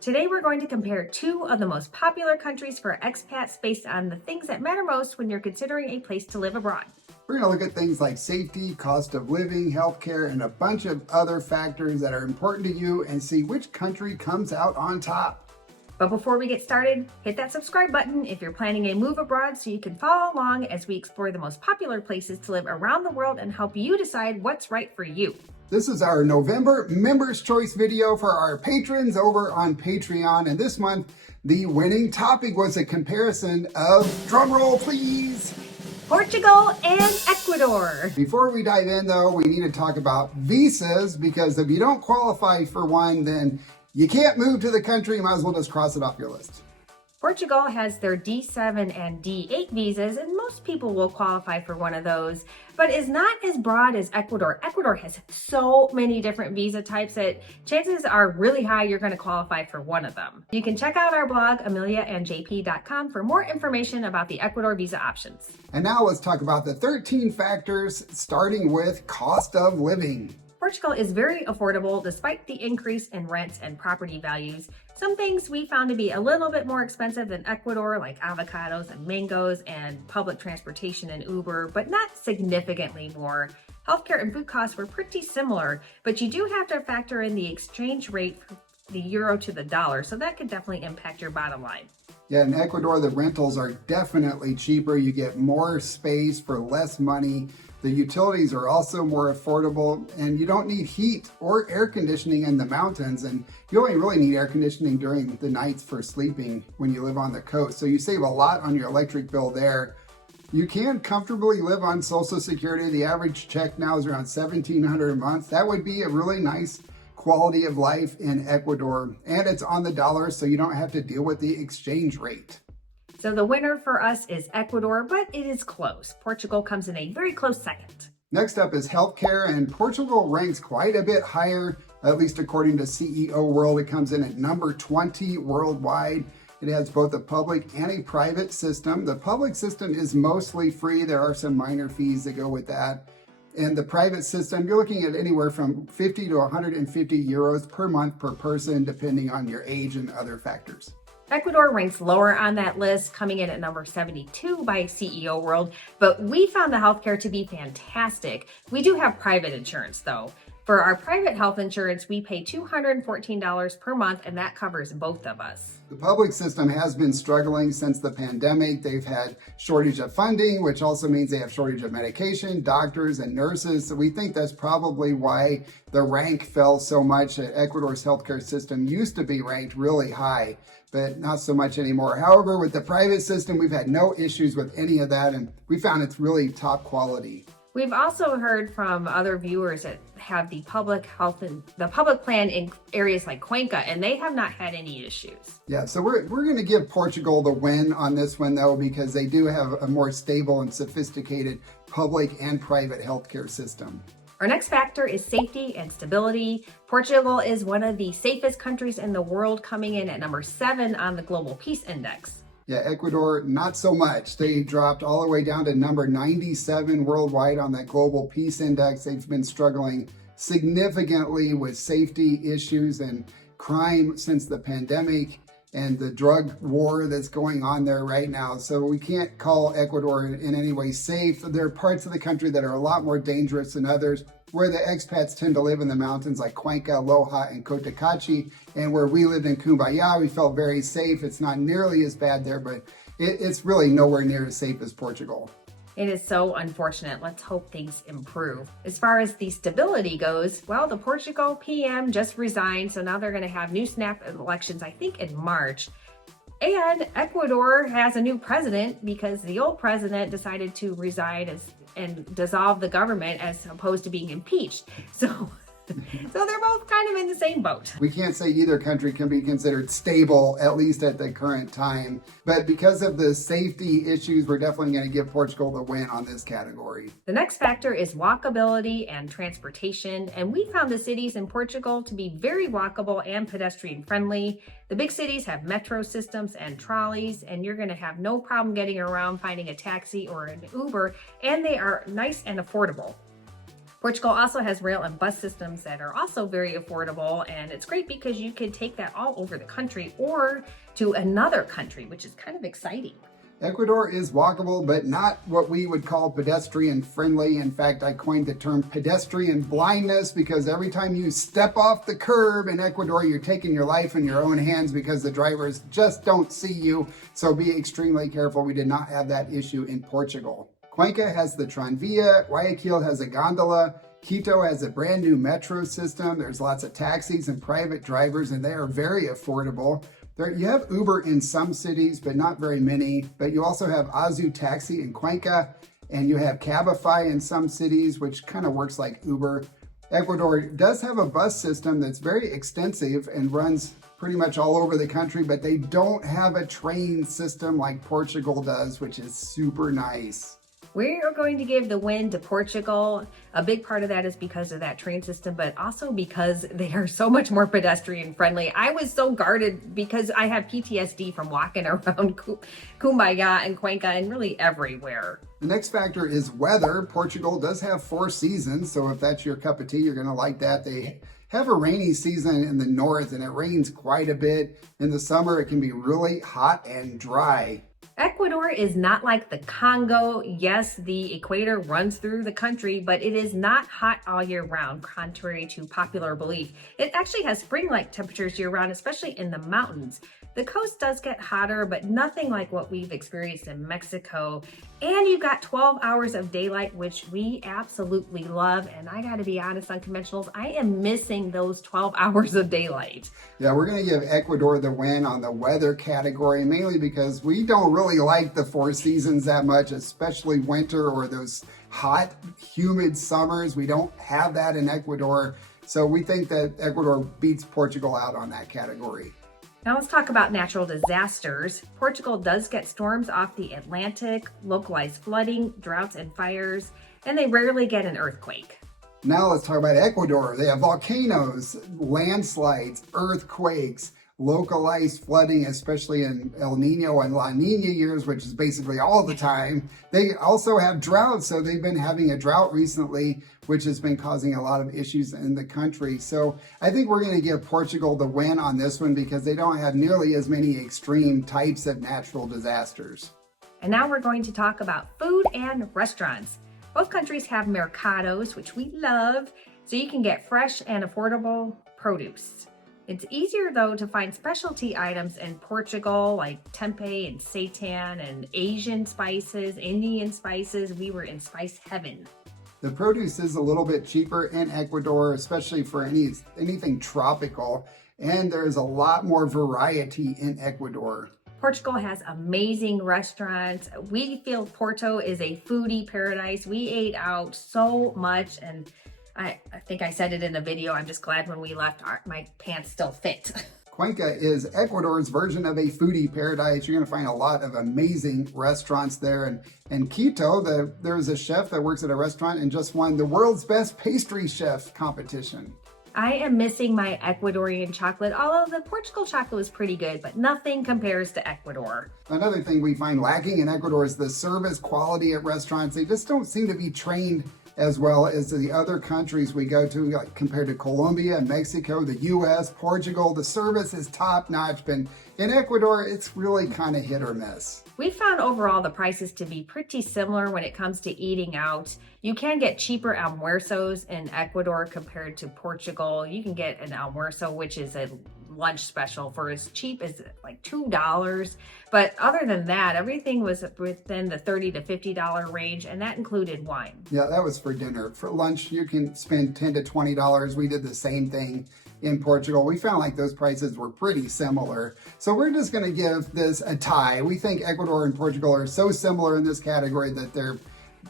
Today we're going to compare two of the most popular countries for expats based on the things that matter most when you're considering a place to live abroad. We're going to look at things like safety, cost of living, healthcare, and a bunch of other factors that are important to you and see which country comes out on top. But before we get started, hit that subscribe button if you're planning a move abroad so you can follow along as we explore the most popular places to live around the world and help you decide what's right for you. This is our November Members' Choice video for our patrons over on Patreon. And this month, the winning topic was a comparison of, drumroll please, Portugal and Ecuador. Before we dive in though, we need to talk about visas, because if you don't qualify for one, then you can't move to the country. You might as well just cross it off your list. Portugal has their D7 and D8 visas, and most people will qualify for one of those, but is not as broad as Ecuador. Ecuador has so many different visa types that chances are really high you're going to qualify for one of them. You can check out our blog, ameliaandjp.com, for more information about the Ecuador visa options. And now let's talk about the 13 factors, starting with cost of living. Portugal is very affordable despite the increase in rents and property values. Some things we found to be a little bit more expensive than Ecuador, like avocados and mangoes and public transportation and Uber, but not significantly more. Healthcare and food costs were pretty similar, but you do have to factor in the exchange rate for the euro to the dollar, so that could definitely impact your bottom line. Yeah, in Ecuador, the rentals are definitely cheaper. You get more space for less money. The utilities are also more affordable, and you don't need heat or air conditioning in the mountains. And you only really need air conditioning during the nights for sleeping when you live on the coast. So you save a lot on your electric bill there. You can comfortably live on Social Security. The average check now is around $1,700 a month. That would be a really nice quality of life in Ecuador, and it's on the dollar, so you don't have to deal with the exchange rate. So the winner for us is Ecuador, but it is close. Portugal comes in a very close second. Next up is healthcare, and Portugal ranks quite a bit higher, at least according to CEO World. It comes in at number 20 worldwide. It has both a public and a private system. The public system is mostly free. There are some minor fees that go with that. And the private system, you're looking at anywhere from 50 to 150 euros per month per person, depending on your age and other factors. Ecuador ranks lower on that list, coming in at number 72 by CEO World, but we found the healthcare to be fantastic. We do have private insurance though. For our private health insurance, we pay $214 per month, and that covers both of us. The public system has been struggling since the pandemic. They've had shortage of funding, which also means they have shortage of medication, doctors, and nurses. So we think that's probably why the rank fell so much. Ecuador's healthcare system used to be ranked really high, but not so much anymore. However, with the private system, we've had no issues with any of that, and we found it's really top quality. We've also heard from other viewers that have the public health and the public plan in areas like Cuenca, and they have not had any issues. Yeah, so we're going to give Portugal the win on this one though, because they do have a more stable and sophisticated public and private healthcare system. Our next factor is safety and stability. Portugal is one of the safest countries in the world, coming in at number 7 on the Global Peace Index. Yeah, Ecuador, not so much. They dropped all the way down to number 97 worldwide on that Global Peace Index. They've been struggling significantly with safety issues and crime since the pandemic and the drug war that's going on there right now. So we can't call Ecuador in any way safe. There are parts of the country that are a lot more dangerous than others, where the expats tend to live in the mountains like Cuenca, Loja, and Cotacachi, and where we lived in Cumbaya, we felt very safe. It's not nearly as bad there, but it's really nowhere near as safe as Portugal. It is so unfortunate. Let's hope things improve. As far as the stability goes, well, the Portugal PM just resigned, so now they're going to have new snap elections, I think in March. And Ecuador has a new president because the old president decided to resign and dissolve the government as opposed to being impeached. So they're both kind of in the same boat. We can't say either country can be considered stable, at least at the current time. But because of the safety issues, we're definitely going to give Portugal the win on this category. The next factor is walkability and transportation. And we found the cities in Portugal to be very walkable and pedestrian friendly. The big cities have metro systems and trolleys, and you're going to have no problem getting around, finding a taxi or an Uber, and they are nice and affordable. Portugal also has rail and bus systems that are also very affordable, and it's great because you can take that all over the country or to another country, which is kind of exciting. Ecuador is walkable, but not what we would call pedestrian friendly. In fact, I coined the term pedestrian blindness because every time you step off the curb in Ecuador, you're taking your life in your own hands because the drivers just don't see you. So be extremely careful. We did not have that issue in Portugal. Cuenca has the Tranvia, Guayaquil has a gondola, Quito has a brand new metro system. There's lots of taxis and private drivers, and they are very affordable. You have Uber in some cities, but not very many. But you also have Azu Taxi in Cuenca, and you have Cabify in some cities, which kind of works like Uber. Ecuador does have a bus system that's very extensive and runs pretty much all over the country, but they don't have a train system like Portugal does, which is super nice. We are going to give the win to Portugal. A big part of that is because of that train system, but also because they are so much more pedestrian friendly. I was so guarded because I have PTSD from walking around Cumbaya and Cuenca and really everywhere. The next factor is weather. Portugal does have 4 seasons, so if that's your cup of tea, you're going to like that. They have a rainy season in the north, and it rains quite a bit. In the summer, it can be really hot and dry. Ecuador is not like the Congo. Yes, the equator runs through the country, but it is not hot all year round, contrary to popular belief. It actually has spring-like temperatures year round, especially in the mountains. The coast does get hotter, but nothing like what we've experienced in Mexico. And you've got 12 hours of daylight, which we absolutely love. And I gotta be honest, unconventionals, I am missing those 12 hours of daylight. Yeah, we're gonna give Ecuador the win on the weather category, mainly because we don't really like the 4 seasons that much, especially winter or those hot, humid summers. We don't have that in Ecuador. So we think that Ecuador beats Portugal out on that category. Now let's talk about natural disasters. Portugal does get storms off the Atlantic, localized flooding, droughts and fires, and they rarely get an earthquake. Now let's talk about Ecuador. They have volcanoes, landslides, earthquakes, localized flooding, especially in El Nino and La Nina years, which is basically all the time. They also have droughts, so they've been having a drought recently, which has been causing a lot of issues in the country. So I think we're going to give Portugal the win on this one because they don't have nearly as many extreme types of natural disasters. And now we're going to talk about food and restaurants. Both countries have mercados, which we love, so you can get fresh and affordable produce. It's easier though to find specialty items in Portugal like tempeh and seitan and Asian spices, Indian spices. We were in spice heaven. The produce is a little bit cheaper in Ecuador, especially for anything tropical, and there's a lot more variety in Ecuador. Portugal has amazing restaurants. We feel Porto is a foodie paradise. We ate out so much, and I think I said it in the video. I'm just glad when we left, my pants still fit. Cuenca is Ecuador's version of a foodie paradise. You're going to find a lot of amazing restaurants there. And Quito, there's a chef that works at a restaurant and just won the world's best pastry chef competition. I am missing my Ecuadorian chocolate, although the Portugal chocolate was pretty good, but nothing compares to Ecuador. Another thing we find lacking in Ecuador is the service quality at restaurants. They just don't seem to be trained as well as the other countries we go to, like compared to Colombia, Mexico, the US, Portugal. The service is top notch, but in Ecuador, it's really kind of hit or miss. We found overall the prices to be pretty similar when it comes to eating out. You can get cheaper almuerzos in Ecuador compared to Portugal. You can get an almuerzo, which is a lunch special, for as cheap as like $2. But other than that, everything was within the $30 to $50 range, and that included wine. Yeah, that was for dinner. For lunch, you can spend $10 to $20. We did the same thing in Portugal. We found like those prices were pretty similar. So we're just going to give this a tie. We think Ecuador and Portugal are so similar in this category that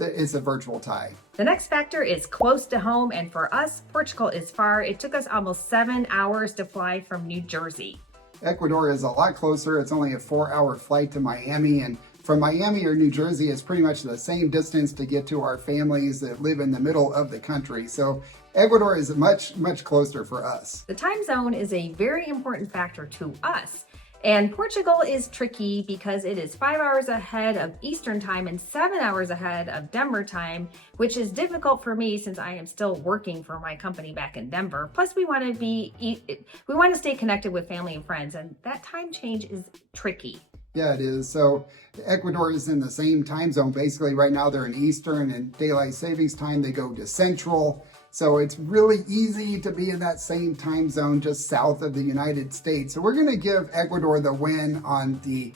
it's a virtual tie. The next factor is close to home, and for us, Portugal is far. It took us almost 7 hours to fly from New Jersey. Ecuador is a lot closer. It's only a 4-hour flight to Miami, and from Miami or New Jersey, it's pretty much the same distance to get to our families that live in the middle of the country. So Ecuador is much, much closer for us. The time zone is a very important factor to us. And Portugal is tricky because it is 5 hours ahead of Eastern time and 7 hours ahead of Denver time, which is difficult for me since I am still working for my company back in Denver. Plus, we want to stay connected with family and friends, and that time change is tricky. Yeah, it is. So Ecuador is in the same time zone. Basically, right now they're in Eastern, and daylight savings time, they go to Central. So it's really easy to be in that same time zone just south of the United States. So we're going to give Ecuador the win on the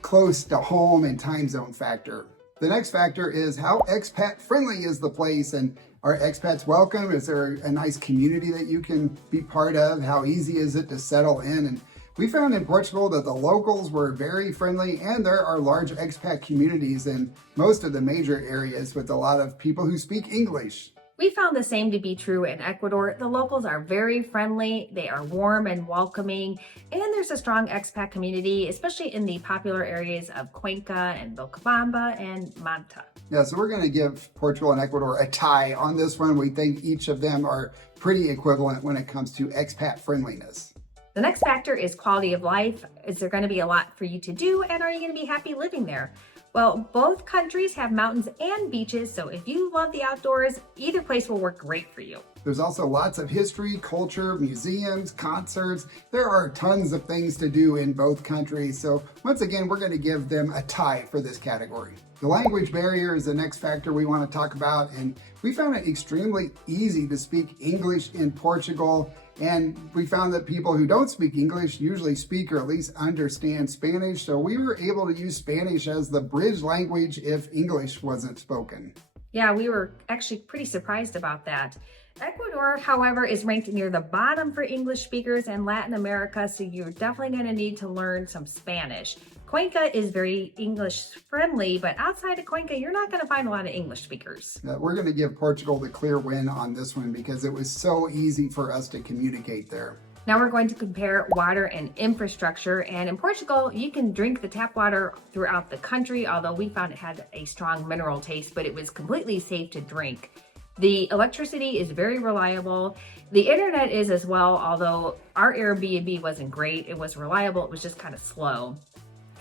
close to home and time zone factor. The next factor is how expat friendly is the place, and are expats welcome? Is there a nice community that you can be part of? How easy is it to settle in? And we found in Portugal that the locals were very friendly, and there are large expat communities in most of the major areas with a lot of people who speak English. We found the same to be true in Ecuador. The locals are very friendly, they are warm and welcoming, and there's a strong expat community, especially in the popular areas of Cuenca and Vilcabamba and Manta. Yeah, so we're going to give Portugal and Ecuador a tie on this one. We think each of them are pretty equivalent when it comes to expat friendliness. The next factor is quality of life. Is there going to be a lot for you to do, and are you going to be happy living there? Well, both countries have mountains and beaches, so if you love the outdoors, either place will work great for you. There's also lots of history, culture, museums, concerts. There are tons of things to do in both countries. So once again, we're going to give them a tie for this category. The language barrier is the next factor we want to talk about, and we found it extremely easy to speak English in Portugal. And we found that people who don't speak English usually speak or at least understand Spanish. So we were able to use Spanish as the bridge language if English wasn't spoken. Yeah, we were actually pretty surprised about that. Ecuador, however, is ranked near the bottom for English speakers in Latin America, so you're definitely going to need to learn some Spanish. Cuenca is very English friendly, but outside of Cuenca, you're not going to find a lot of English speakers. We're going to give Portugal the clear win on this one because it was so easy for us to communicate there. Now we're going to compare water and infrastructure, and in Portugal, you can drink the tap water throughout the country, although we found it had a strong mineral taste, but it was completely safe to drink. The electricity is very reliable. The internet is as well, although our Airbnb wasn't great. It was reliable, it was just kind of slow.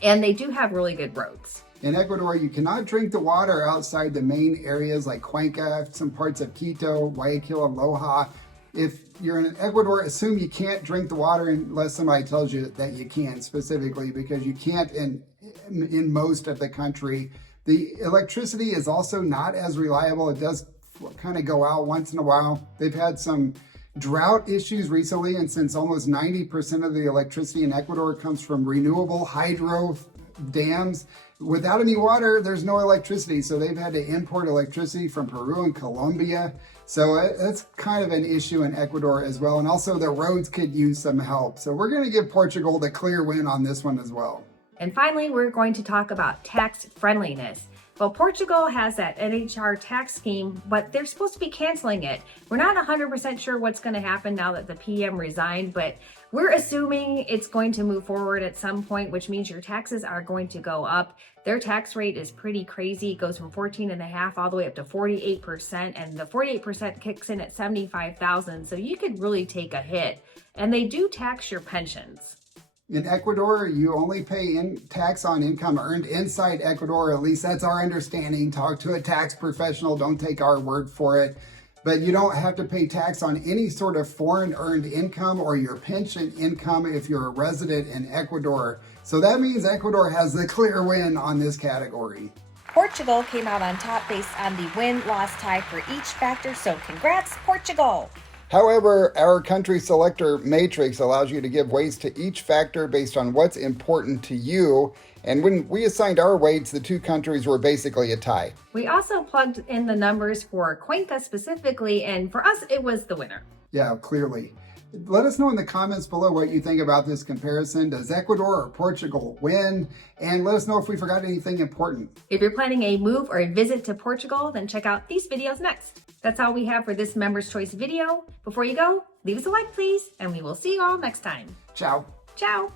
And they do have really good roads. In Ecuador, you cannot drink the water outside the main areas like Cuenca, some parts of Quito, Guayaquil, and Loja. If you're in Ecuador, assume you can't drink the water unless somebody tells you that you can specifically, because you can't in most of the country. The electricity is also not as reliable. It does kind of go out once in a while. They've had some drought issues recently, and since almost 90% of the electricity in Ecuador comes from renewable hydro dams, without any water, there's no electricity. So they've had to import electricity from Peru and Colombia. So that's kind of an issue in Ecuador as well. And also the roads could use some help. So we're going to give Portugal the clear win on this one as well. And finally, we're going to talk about tax friendliness. Well, Portugal has that NHR tax scheme, but they're supposed to be canceling it. We're not 100% sure what's going to happen now that the PM resigned, but we're assuming it's going to move forward at some point, which means your taxes are going to go up. Their tax rate is pretty crazy. It goes from 14.5% all the way up to 48%, and the 48% kicks in at $75,000, so you could really take a hit. And they do tax your pensions. In Ecuador, you only pay tax on income earned inside Ecuador. At least that's our understanding. Talk to a tax professional. Don't take our word for it. But you don't have to pay tax on any sort of foreign earned income or your pension income if you're a resident in Ecuador. So that means Ecuador has the clear win on this category. Portugal came out on top based on the win-loss tie for each factor, so congrats, Portugal! However, our country selector matrix allows you to give weights to each factor based on what's important to you. And when we assigned our weights, the two countries were basically a tie. We also plugged in the numbers for Cuenca specifically, and for us, it was the winner. Yeah, clearly. Let us know in the comments below what you think about this comparison. Does Ecuador or Portugal win? And let us know if we forgot anything important. If you're planning a move or a visit to Portugal, then check out these videos next. That's all we have for this Members Choice video. Before you go, leave us a like, please, and we will see you all next time. Ciao. Ciao.